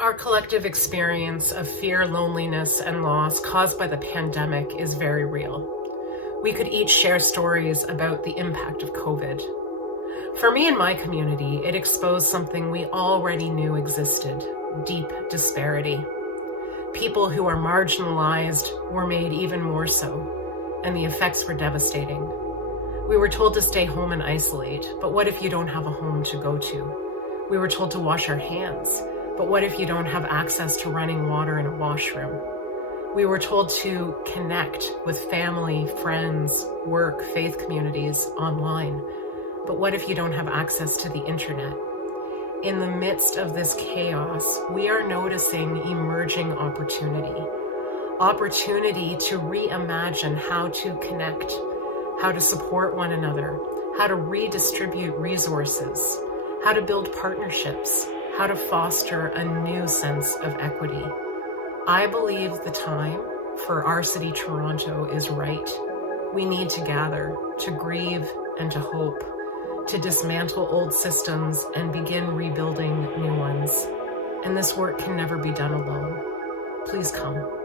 Our collective experience of fear, loneliness, and loss caused by the pandemic is very real. We could each share stories about the impact of COVID. For me and my community, it exposed something we already knew existed: deep disparity. People who are marginalized were made even more so, and the effects were devastating. We were told to stay home and isolate, but what if you don't have a home to go to? We were told to wash our hands, but what if you don't have access to running water in a washroom? We were told to connect with family, friends, work, faith communities online, but what if you don't have access to the internet? In the midst of this chaos, we are noticing emerging opportunity to reimagine how to connect, how to support one another, how to redistribute resources, how to build partnerships, how to foster a new sense of equity. I believe the time for our city, Toronto, is right. We need to gather, to grieve and to hope, to dismantle old systems and begin rebuilding new ones. And this work can never be done alone. Please come.